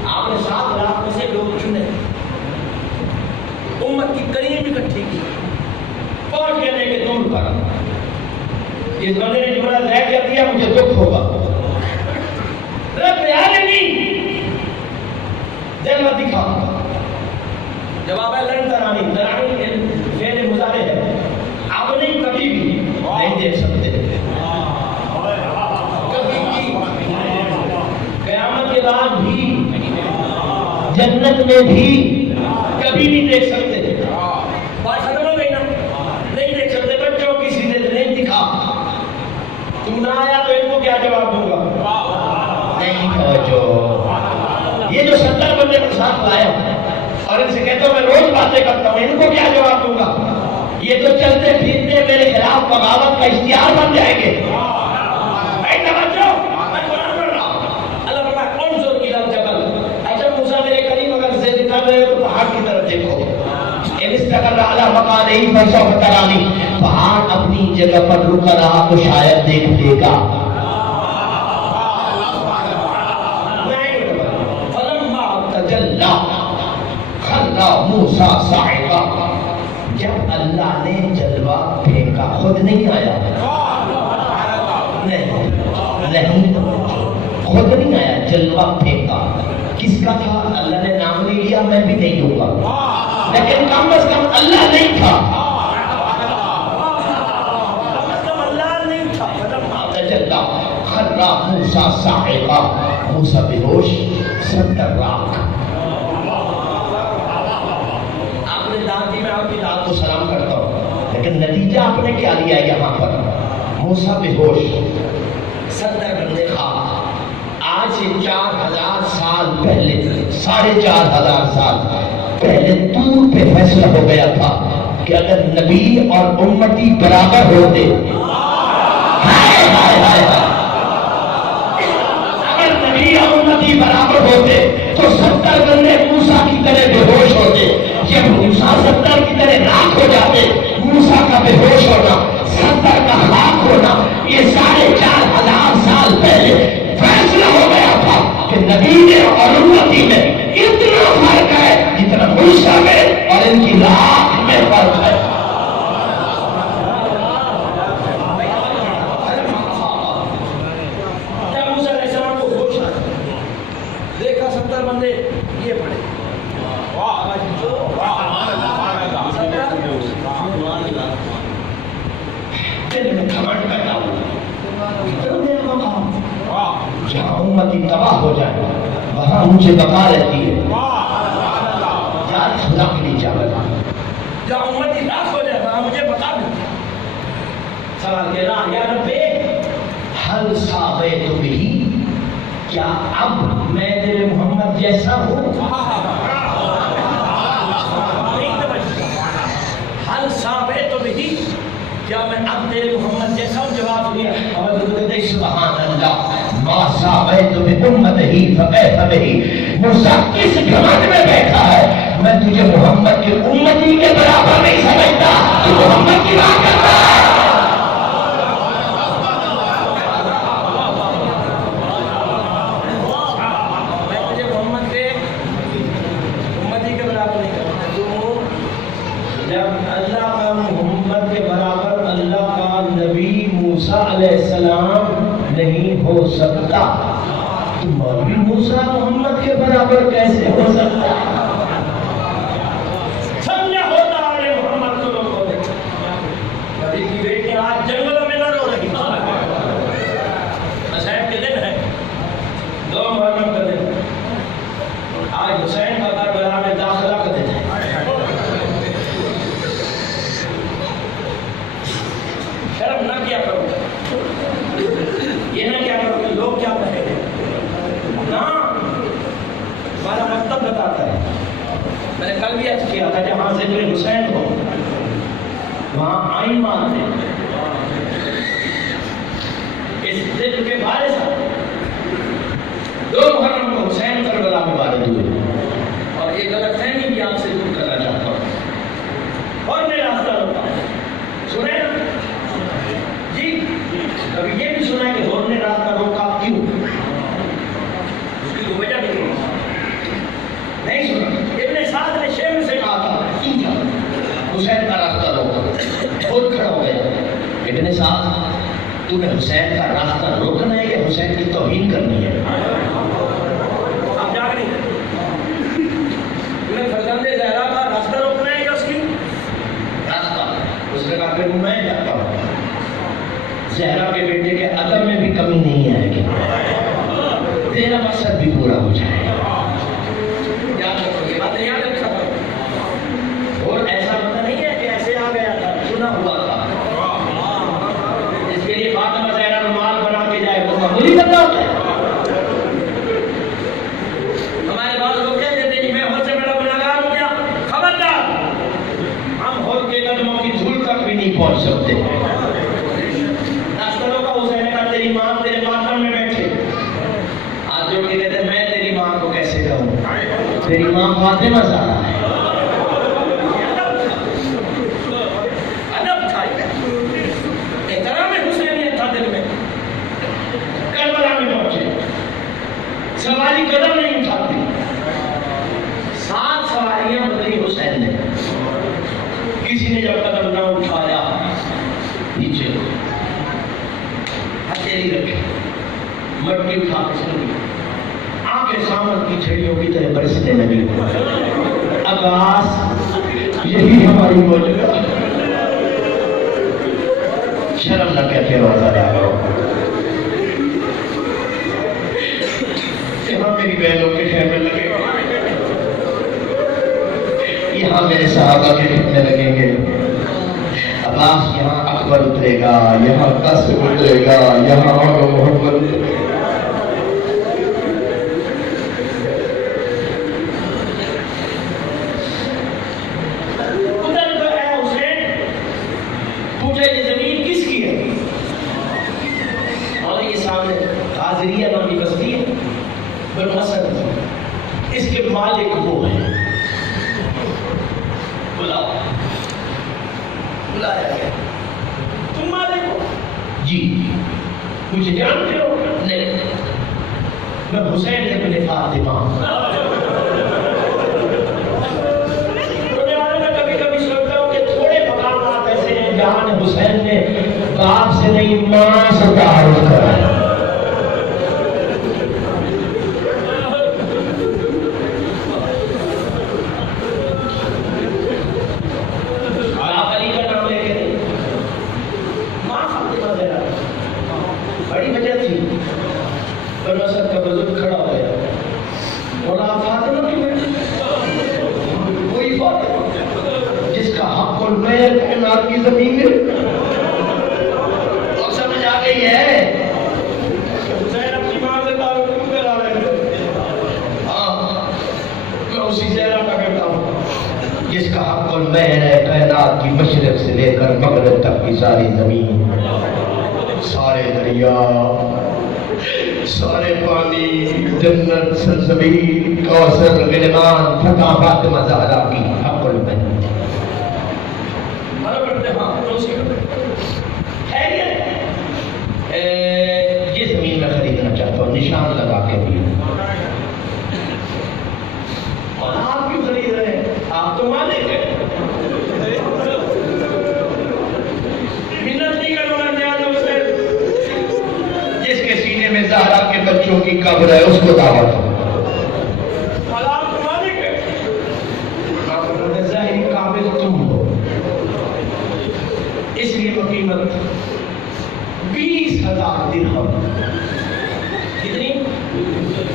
آپ نے 7 لاکھ میں سے لوگ چنے, امت کی کریم اکٹھی کی, پہنچ گئے کہ دور پر. اس بندے نے جملہ ظاہر کیا دیا, مجھے دکھ ہوگا. رب العالمین جنت دکھا. جواب ہے لن ترانی. ترانی فعل مضارع ہے, آپ نہیں کبھی بھی نہیں دیکھ سکتے. کبھی بھی قیامت کے بعد بھی جنت میں بھی کبھی نہیں دیکھ سکتے. بات ختم ہو گئی نا, نہیں دیکھ سکتے. بچوں کی سیدھے نہیں دکھا. تم نہ آیا تو ان کو کیا جواب دوں گا؟ نہیں توجہ. یہ جو 70 بندے کے ساتھ لایا اور ان سے کہتا ہوں میں روز باتیں کرتا ہوں, ان کو کیا جواب دوں گا؟ یہ تو چلتے پھرتے میرے خلاف بغاوت کا اشتہار بن جائیں گے. پہاڑ اپنی جگہ پر رکا رہا تو شاید دیکھ لے گا. موسیٰ صاعقہ, جب اللہ نے جلوہ پھینکا خود نہیں آیا. نہیں خود نہیں آیا, جلوہ پھینکا. کس کا تھا؟ اللہ نے نام نہیں لیا, میں بھی نہیں دوں گا, لیکن کم از کم اللہ نہیں تھا. خرّا موسیٰ صاعقہ, موسیٰ بے ہوش, 70 لاکھ. آپ نے داد دی, میں آپ کی داد کو سلام کرتا ہوں, لیکن نتیجہ آپ نے کیا لیا یہاں پر؟ موسیٰ بے ہوش, 70 بندے خاک. آج سے 4000 سال پہلے, 4500 سال پہلے طور پہ فیصلہ ہو گیا تھا کہ اگر نبی اور امتی برابر ہوتے, اگر نبی اور امتی برابر ہوتے تو 70 بندے موسیٰ کی طرح بے ہوش ہوتے. جب موسیٰ 70 کی طرح راکھ ہو جاتے, موسیٰ کا بے ہوش ہونا, 70 کا خاک ہونا, یہ 4500 سال پہلے فیصلہ ہو گیا تھا کہ نبی میں اور امتی میں اتنا فرق ہے جتنا موسیٰ میں اور ان کی راکھ میں فرق ہے. جب موسیٰ علیہ السلام کو ہوش آیا, دیکھا 70 بندے یہ پڑے. جہاں امتی تباہ ہو جائے وہاں مجھے بقا رہتی ہے. خدا کے لیے جا رہا, جہاں امتی لاکھ ہو جائے وہاں مجھے بقا ملتی ہے. سوال کہہ رہا یا رب حل صابیت بہی, کیا اب میں تیرے محمد جیسا ہوں؟ حل صابیت بہی, کیا میں اب تیرے محمد جیسا ہوں؟ جواب دیا سبحان اللہ, ما صابیت بامتہ فکیف بہ. موسیٰ کس گھمنڈ میں بیٹھا ہے, میں تجھے محمد کے امتی کے برابر نہیں سمجھتا, تو محمد کی بات کرتا ہے. میں تجھے محمد کے امتی کے برابر نہیں کرتا. جب اللہ کا محمد کے برابر اللہ کا نبی موسیٰ علیہ السلام نہیں ہو سکتا, تو مولوی موسیٰ محمد کے برابر کیسے ہو سکتا؟ سمجھا ہوتا ہے محمد کو لوگ ہو دیکھا. نبی کی بیٹی آج جنگلوں میں نہ رو رہی. حسین کے دن ہے, 2 محرم کا دن. آج حسین کا کربلا میں داخلہ کا دن ہے. شرم نہ کیا کرو, یہ نہ کیا کرو کہ لوگ کیا کہیں گے. نا ہمارا مطلب بتاتا ہے. میں نے کل بھی عرض کیا تھا جہاں ذکر حسین ہو وہاں آئین مانتے ہیں. اس ذکر کے بارے سے 2 محرم کو حسین کربلا میں وارد ہوئے, اور ایک غلط فہمی بھی آپ سے دور کرنا چاہتا ہوں اور میں راستہ روکتا ہوں. سنیں جی, اپنے ساتھ تمہیں حسین کا راستہ روکنا ہے یا حسین کی توہین کرنی ہے؟ آپ جاگ نہیں تمہیں فرزند زہرا کا راستہ روکنا ہے یا اس کی راستہ؟ اس نے کہا کہ میں جاتا ہوں، زہرا کے بیٹے کے ادب میں بھی کمی نہیں آئے گی، تیرا مقصد بھی پورا ہو جائے گا۔ یاد رکھو یہ بات یاد رکھا کرو۔ اور ایسا پتہ نہیں ہے کہ ایسے آ گیا تھا، چنا ہوا تھا، اس کے لیے فاطمہ زہرا رومال بنا کے جائے وہ معمولی بندہ ہوتا ہے؟ ہمارے بعض لوگ کہتے تھے کہ میں حد سے بڑا گناہگار ہوں، کیا خبردار، ہم حد کے قدموں کی دھول تک بھی نہیں پہنچ سکتے۔ ناصروں کا حسین کا تیری ماں تیرے ماتم میں بیٹھے، آج جو کہ کہتے ہیں میں تیری ماں کو کیسے کہوں، تیری ماں فاطمہ زہرا ہے۔ ادب تھا، احترام حسینیت تھا دل میں۔ کربلا میں پہنچے، سواری قدم نہیں اٹھاتی، 7 سواریاں بدلی حسین نے، کسی نے جب قدم نہ اٹھایا نیچے ہتھیلی رکھی، مٹی اٹھا کے چلی، آنکھیں سامن کی چھڑیوں کی طرح برسنے لگی۔ عباس یہی ہماری موجودہ، شرم نہ کہتے روزہ دارو، یہاں میری بہنوں کے خیمے لگے، یہاں میرے صحابہ کے خیمے لگیں گے، عباس یہاں اکبر اترے گا، یہاں قاسم اترے گا، یہاں محمد اترے گا۔ ادھر تو اے حسین پوچھے یہ زمین کس کی ہے؟ اور یہ سامنے حاضریہ نامی بستی ہے، بنو اسد، اس کے مالک وہ ہیں۔ بلاؤ، بلایا گیا، تم مالک ہو؟ جی مجھے جانتے ہو؟ نہیں، میں حسین ابن فاطمہ۔ رونے والے میں کبھی کبھی سوچتا ہوں کہ تھوڑے مقامات ایسے ہیں جہاں حسین نے باپ سے نہیں ماں سے تعارف کرا ہے۔ آپ علی کا نام لے کے نہیں، ماں فاطمہ زہرا، بڑی وجہ تھی، بنو اسد کا بزرگ کھڑا ہو گیا، بولا فاطمہ کی بیٹی، کوئی فاطمہ جس کا حق المہر کائنات کی زمین میں، اور سمجھ آ گئی ہے۔ حسین اپنی ماں سے تعلق کیوں کرا رہے ہیں؟ ہاں، میں اسی زہرا کا بیٹا ہوں جس کا حق المہر ہے کائنات کی مشرق سے لے کر مغرب تک کی ساری زمین، سارے دریا، سارے پانی، جنت، سرزمین، کوثر، غلمان، فتح فاطمہ زہرا کی حق المہر۔ ہمارا کرتے ہاں تو اسی کا خیریت یہ زمین میں خریدنا چاہتا ہوں، نشان لگا کے بھی۔ اور آپ کیوں خرید رہے ہیں؟ آپ تو مالک ہیں، منت نہیں کروانا نیاز حسین، جس کے سینے میں زہرا کے بچوں کی قبر ہے اس کو دعوت ہو۔ اور آپ تو مالک ہیں۔ ظاہری قابل تم ہو، اس لیے وہ قیمت 20,000 درہم، کتنی؟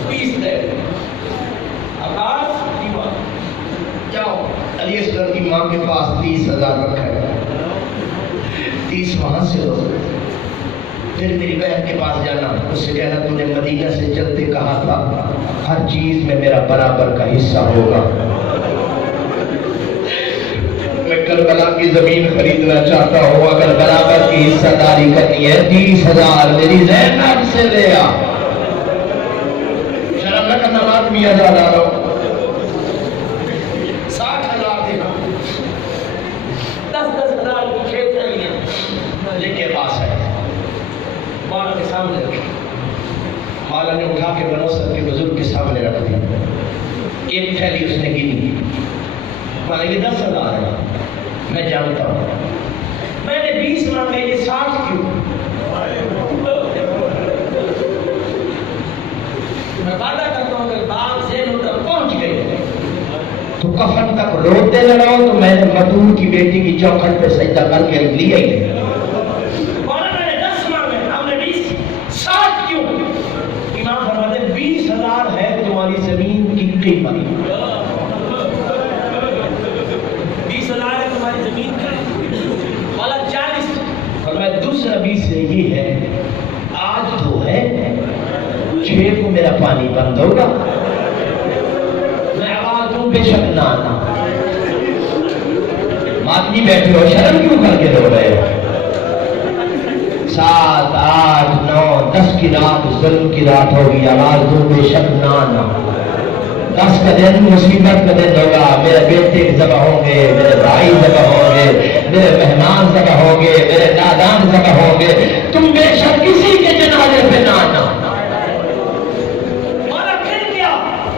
20 درہم۔ عباس دیوان جاؤ علی اصغر کی ماں کے پاس 30,000 رکھا ہے، 30 وہاں سے ہو، پھر میری بہن کے پاس جانا، اس سے کہنا تم نے مدینہ سے چلتے کہا تھا ہر چیز میں میرا برابر کا حصہ ہوگا، میں کربلا کی زمین خریدنا چاہتا ہوں، اگر برابر کی حصہ داری کرنی ہے 30,000 میری زینب سے لے آ۔ شرم نہ کرنا، بات میاں جا رہا ہوں، 60,000 درہم، 10,000 کی کھیت نہیں لے کے پاس ہے، مالا کے سامنے رکھی، مالا نے اٹھا کے بنو اسد کے بزرگ کے سامنے رکھ دی، ایک تھیلی اس نے گنی، مالا یہ 10,000 ہے، میں جانتا ہوں، میں نے 20 مانگے، یہ 60 کیوں؟ لگا ہو تو میں نے مدور کی بیٹی کی چوکھٹ پہ سجدہ کر کے لیا ہی نہیں. میں نے 10 مانگے، ہم نے 20، 60 کیوں؟ امام فرماتے ہیں 20,000 ہے تمہاری زمین کی قیمت. 20,000 ہے تمہاری زمین کی والا 40. اور میں دوسرا 20 یہی ہے، آج تو ہے 6 کو میرا پانی بند ہوگا، میں آواز دوں بے شک نہ آنا. ماتمی بیٹھے ہو، شرم کیوں کر کے رو رہے ہو؟ 7، 8، 9، 10 کی رات ظلم کی رات ہوگی، آواز دوں بے شک نہ آنا. 10 کا دن مصیبت کا دن ہوگا، میرے بیٹے ذبح ہوں گے، میرے بھائی ذبح ہوں گے، میرے مہمان ذبح ہوں گے، میرے دادان ذبح ہوں گے، تم بے شک کسی کے جنازے پہ نہ آنا. اور پھر کیا؟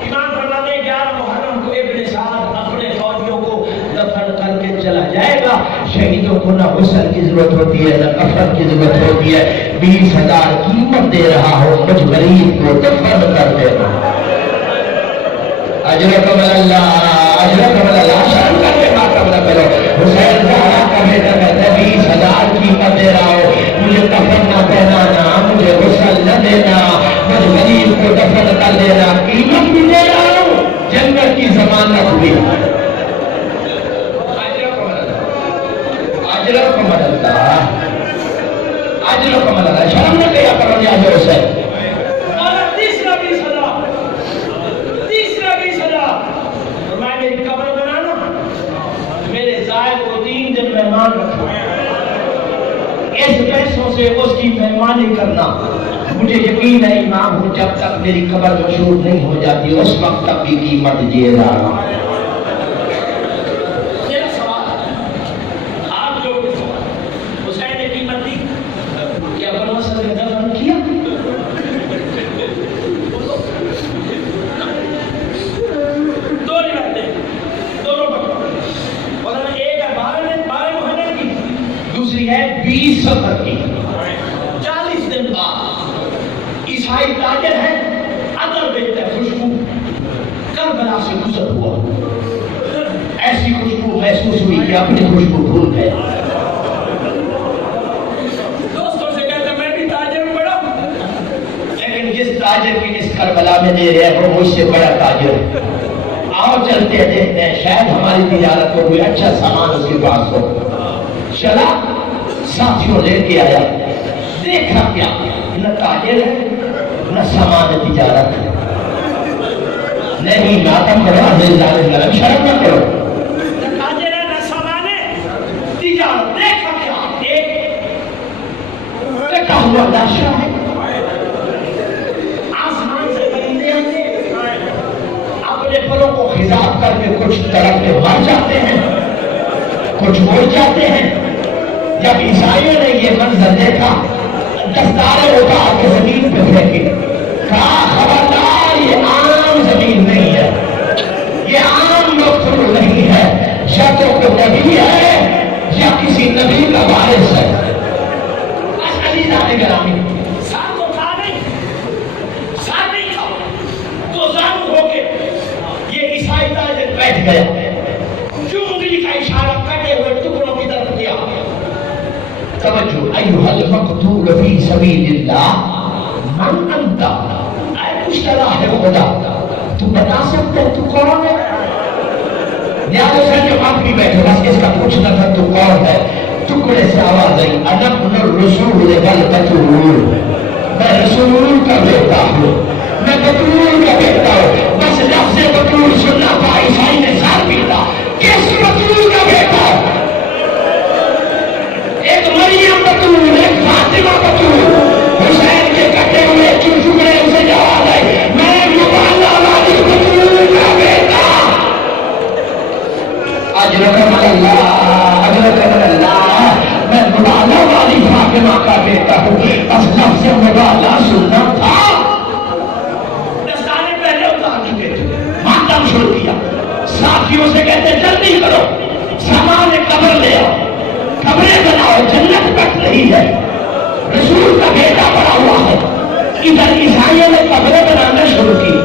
امام فرماتے ہیں 11 محرم کو ابن سعد اپنے فوجیوں کو دفن کر کے چلا جائے گا. شہیدوں کو نہ غسل کی ضرورت ہوتی ہے نہ کفن کی ضرورت ہوتی ہے. 20,000 قیمت دے رہا ہو، مجھ غریب کو دفن کر دینا. اجرکم اللہ، اجرکم اللہ. شرم کر کے بات کرنا کرو. حسین زہرا کا بیٹا کہتا ہے 20,000 قیمت دے رہا ہو، مجھے کفن نہ پہنانا، مجھے غسل نہ دینا، مجھ غریب کو دفن کر دینا. قیمت بھی دے رہا ہوں، جنت کی ضمانت بھی. اجرکم اللہ، اجرکم اللہ. شرم نہ کیا کرو جا جو سے. مہمان رکھنا، اس پیسوں سے اس کی مہمانی کرنا. مجھے یقین ہے امام ہوں، جب تک میری قبر مشہور نہیں ہو جاتی اس وقت تک بھی قیمت دیے جا رہا. میرا سوال آپ لوگوں کے سوال، حسین نے قیمت دی کیا؟ بنو اسد نے دفن کیا؟ دو روایتیں، دونوں پکڑو. ایک ہے 12 محرم کی، دوسری ہے 20 صفر کی. 40 دن بعد عیسائی تاجر ہے، عطر بیچتا ہے، خوشبو کربلا سے گزر ہوا، ایسی خوشبو محسوس ہوئی کہ اپنی خوشبو بھول گئے. دوستوں سے کہتے ہیں میں بھی تاجر ہوں بڑا، لیکن جس تاجر کی اس کربلا میں دے رہے ہیں وہ مجھ سے بڑا تاجر ہے. آؤ چلتے دیکھتے ہیں، شاید ہماری تجارت کو کوئی اچھا سامان اس کے پاس ہو. چلا، ساتھیوں لے کے آیا، دیکھا کیا نہ تاجر ہے نہ سامان تجارت ہے. نہیں ناتم کرو، شرم نہ کرو. نہ تاجر ہے نہ سامان تجارت. دیکھا کیا؟ ایک کٹا ہوا لاشا ہے. آسمان سے پرندے آتے اپنے پروں کو خضاب کر کے کچھ طرف میں مر جاتے ہیں، کچھ مر جاتے ہیں. جب عیسائیوں نے یہ منظر دیکھا دستارے اٹھا کے زمین پہ پھینکے، کہا خبردار یہ عام زمین نہیں ہے، یہ عام مقتول نہیں ہے، یا تو کوئی نبی ہے یا کسی نبی کا وارث ہے. عزیزان گرامی، ساتھ تو تھا نہیں، ساتھ نہیں تھا تو ظاہر ہو کے یہ عیسائی تاجر بیٹھ گیا، جو انگلی کا اشارہ کٹے ہوئے ٹکڑوں کی طرف کیا. توجہ، ایھا المقتول فی سبیل اللہ من انت، اے مشتبہ ہے خدا، تو بتا سکتے تو کون ہے؟ نیازو سر جو آپ بھی بیٹھے بس اس کا پوچھنا تھا تو کون ہے. ٹکڑے سے آواز آئی، انا ابن الرسول والبتول، میں رسول کا بیٹا ہوں، میں بطول کا بیٹا ہوں. بس لفظ بطول سننا تھا، عیسائی نے سار پیتا. کس بطول کا بیٹا؟ ایک مریم بطول، ایک فاطمہ بطول. حسین کے کٹے ہوئے ٹکڑے اسے جواب آئے، میں مبالغہ والی بطول کا بیٹا. اجرکم اللہ، اجرکم اللہ، میں مبالغہ والی فاطمہ کا بیٹا ہوں. بس لفظ مبالغہ سننا تھا. دستانے پہلے اتار چکے تھے، ماتم چھوڑ دیا. ساتھیوں سے کہتے جلدی کرو، سامان قبر لے آؤ، قبریں بناؤ، جنت تک نہیں ہے. رسول کا بیٹا پڑا ہوا ہے. ادھر عیسائیوں نے قبریں بنانا شروع کی،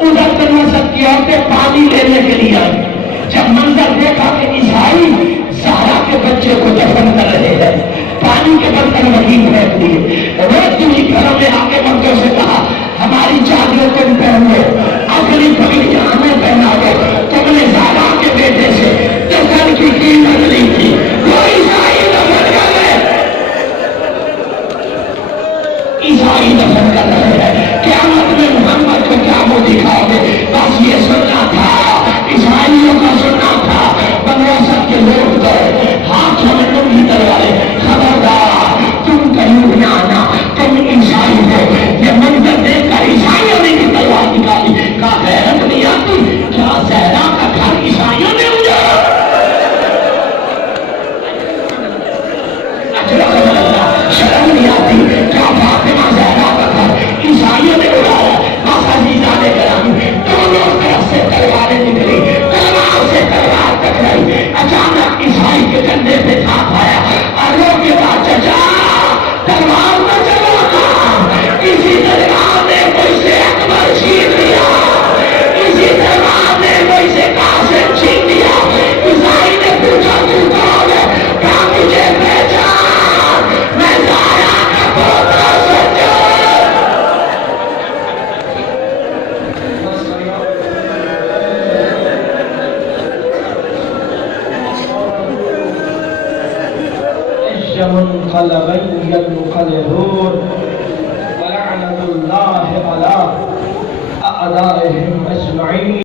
ادھر تنوسط کی عورتیں پانی لینے کے لیے آئی. جب منظر دیکھا کہ عیسائی زہرا کے بچے کو دفن کر رہے ہیں، پانی کے برتن وہیں پھینک دیے، روز دنی گھروں میں آ کے مردوں سے کہا ہماری چادریں تم پہن لو، اپنی پگڑیاں ہمیں پہنا دو، تم نے زہرا کے بیٹے سے دفن کی قیمت لی تھی، وہ عیسائی دفن کر رہے ہیں، عیسائی دفن کر رہے ہیں، قیامت میں محمد کو کیا منہ دکھاؤ گے؟ بس یہ سننا تھا، عیسائیوں کا سننا تھا، بنو اسد کے لوگ گئے ہاتھوں میں لنگی تلوارے، خبردار تم کہیں نہ آنا، تم عیسائی ہو، یہ منظر دیکھ کر عیسائیوں نے بھی تلوار نکالی، کہا حیرت نہیں آتی کیا زہرا کا گھر عیسائیوں نے اجاڑا؟ شرم نہیں آتی کیا فاطمہ زہرا کا گھر عیسائیوں نے اڑایا؟ عزیزان گرامی، دونوں طرف سے تلواریں نکلی، تلوار سے تلوار ٹکرائی، اچانک عیسائی کے کندھے پہ ہاتھ آیا اور رو کے بعد چچا تلوار نہ چلانا، اسی تلوار نے مجھ سے اکبر چھین لیا، اسی تلوار نے مجھ سے قاسم چھین لیا۔ عیسائی نے پوچھا تو کون ہے؟ کہا مجھے پہچان، میں زہرا کا پوتا سچا۔ منقلبا ينقلبون ولعنة الله على أعدائهم أجمعين.